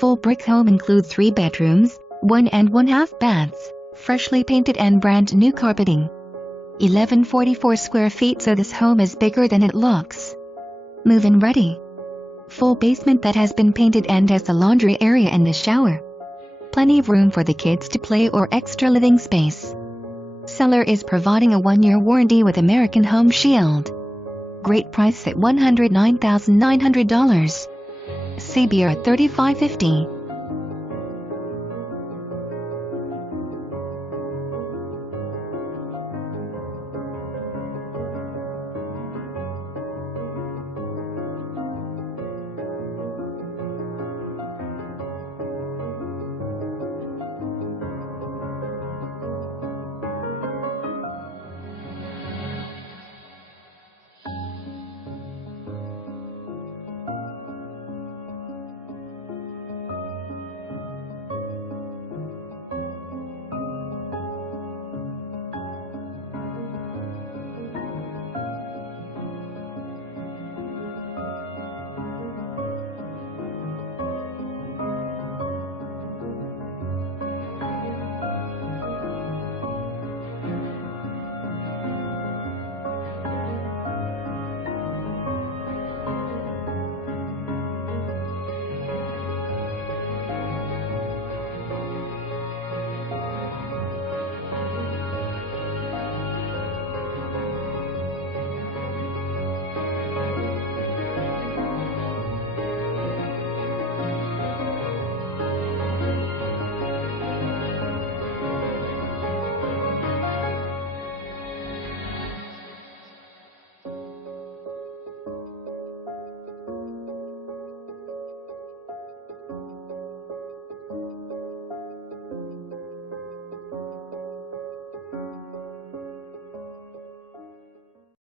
Full brick home includes 3 bedrooms, 1.5 baths, freshly painted and brand new carpeting. 1144 square feet, so this home is bigger than it looks. Move-in ready. Full basement that has been painted and has the laundry area and the shower. Plenty of room for the kids to play or extra living space. Seller is providing a 1-year warranty with American Home Shield. Great price at $109,900. CBR at $35.50.